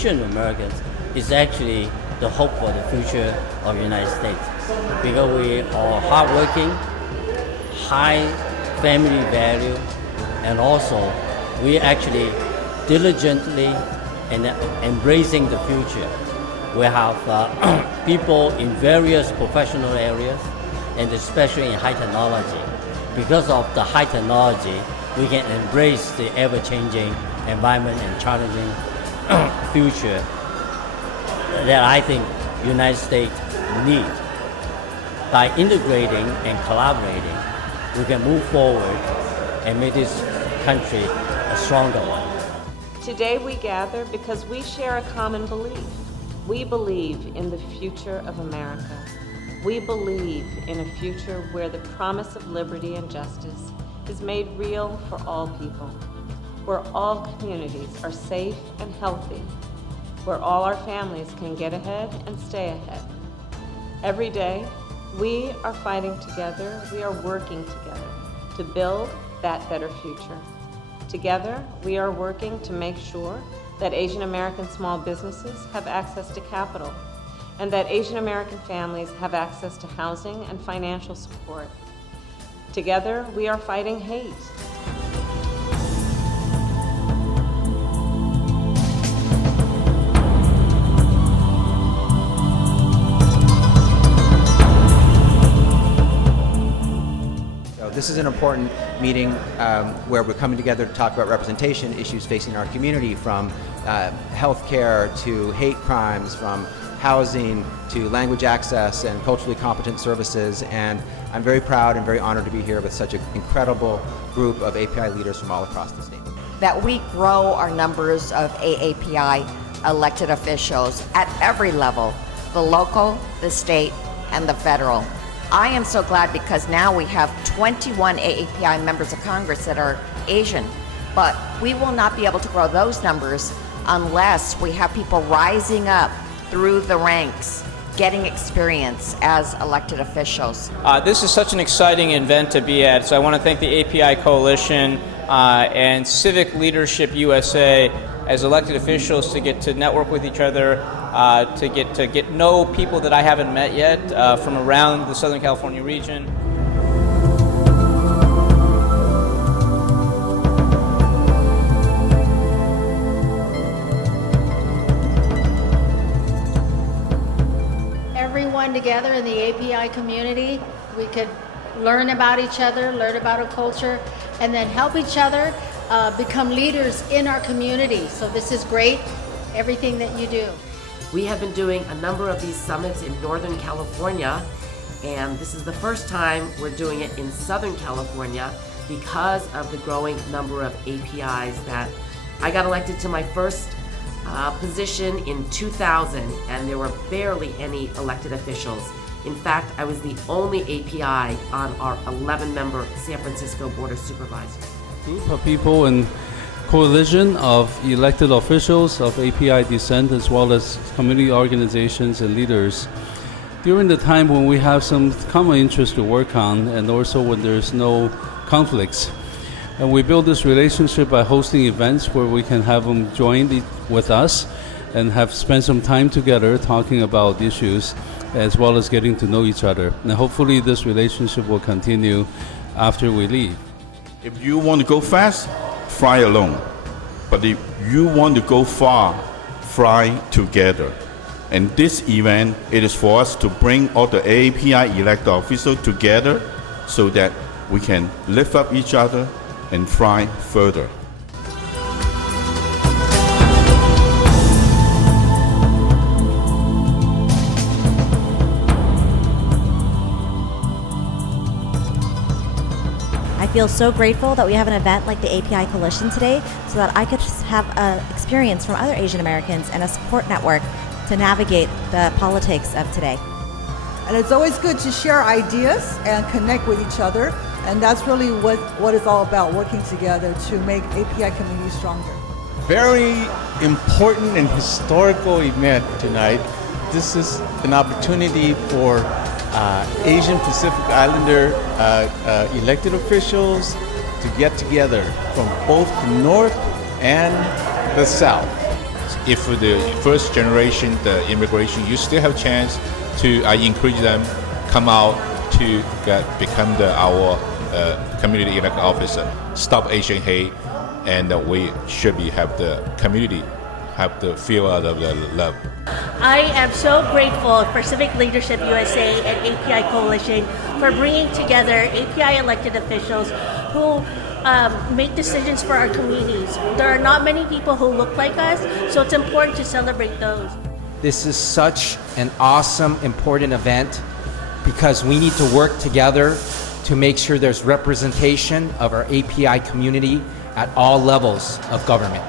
Asian Americans is actually the hope for the future of the United States, because we are hardworking, high family value, and also we actually diligently and embracing the future. We have people in various professional areas, and especially in high technology. Because of the high technology, we can embrace the ever-changing environment and challenging future that I think United States need. By integrating and collaborating, we can move forward and make this country a stronger one. Today we gather because we share a common belief. We believe in the future of America. We believe in a future where the promise of liberty and justice is made real for all people, where all communities are safe and healthy, where all our families can get ahead and stay ahead. Every day, we are fighting together, we are working together to build that better future. Together, we are working to make sure that Asian American small businesses have access to capital, and that Asian American families have access to housing and financial support. Together, we are fighting hate. This is an important meeting where we're coming together to talk about representation issues facing our community, from healthcare to hate crimes, from housing to language access and culturally competent services. And I'm very proud and very honored to be here with such an incredible group of API leaders from all across the state. That we grow our numbers of AAPI elected officials at every level, the local, the state, and the federal. I am so glad because now we have 21 AAPI members of Congress that are Asian, but we will not be able to grow those numbers unless we have people rising up through the ranks, getting experience as elected officials. This is such an exciting event to be at, so I want to thank the API Coalition and Civic Leadership USA as elected officials to get to network with each other, to get know people that I haven't met yet from around the Southern California region. Everyone together in the API community, we could learn about each other, learn about our culture, and then help each other become leaders in our community. So this is great, everything that you do. We have been doing a number of these summits in Northern California, and this is the first time we're doing it in Southern California because of the growing number of APIs that I got elected to my first position in 2000, and there were barely any elected officials. In fact, I was the only API on our 11-member San Francisco Board of Supervisors. Group of people and coalition of elected officials of API descent, as well as community organizations and leaders. During the time when we have some common interest to work on, and also when there's no conflicts. And we build this relationship by hosting events where we can have them join with us and have spent some time together talking about issues, as well as getting to know each other. And hopefully this relationship will continue after we leave. If you want to go fast, fly alone. But if you want to go far, fly together. And this event, it is for us to bring all the API elected officials together so that we can lift up each other and fly further. I feel so grateful that we have an event like the API Coalition today so that I could have an experience from other Asian Americans and a support network to navigate the politics of today. And it's always good to share ideas and connect with each other, and that's really what it's all about, working together to make API community stronger. Very important and historical event tonight. This is an opportunity for Asian Pacific Islander elected officials to get together from both the North and the South. if the first generation, the immigration, you still have a chance to encourage them come out to become our community elected officer. Stop Asian hate, and we should have the community have the feel of the love. I am so grateful for Civic Leadership USA and API Coalition for bringing together API elected officials who make decisions for our communities. There are not many people who look like us, so it's important to celebrate those. This is such an awesome, important event because we need to work together to make sure there's representation of our API community at all levels of government.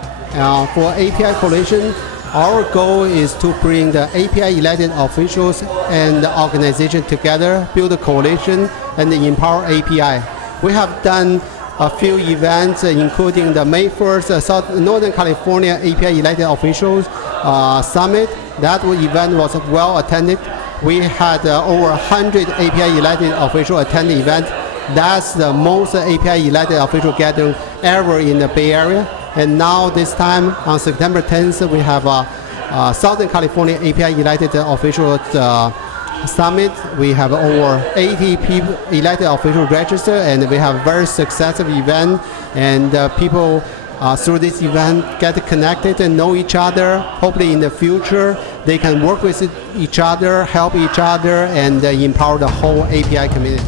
For API Coalition, our goal is to bring the API elected officials and the organization together, build a coalition, and empower API. We have done a few events, including the May 1st Northern California API elected officials summit. That event was well attended. We had over 100 API elected officials attend the event. That's the most API elected official gathering ever in the Bay Area. And now this time on September 10th, we have a Southern California API elected officials summit. We have over 80 people, elected officials registered, and we have a very successful event. And people through this event get connected and know each other. Hopefully in the future, they can work with each other, help each other, and empower the whole API community.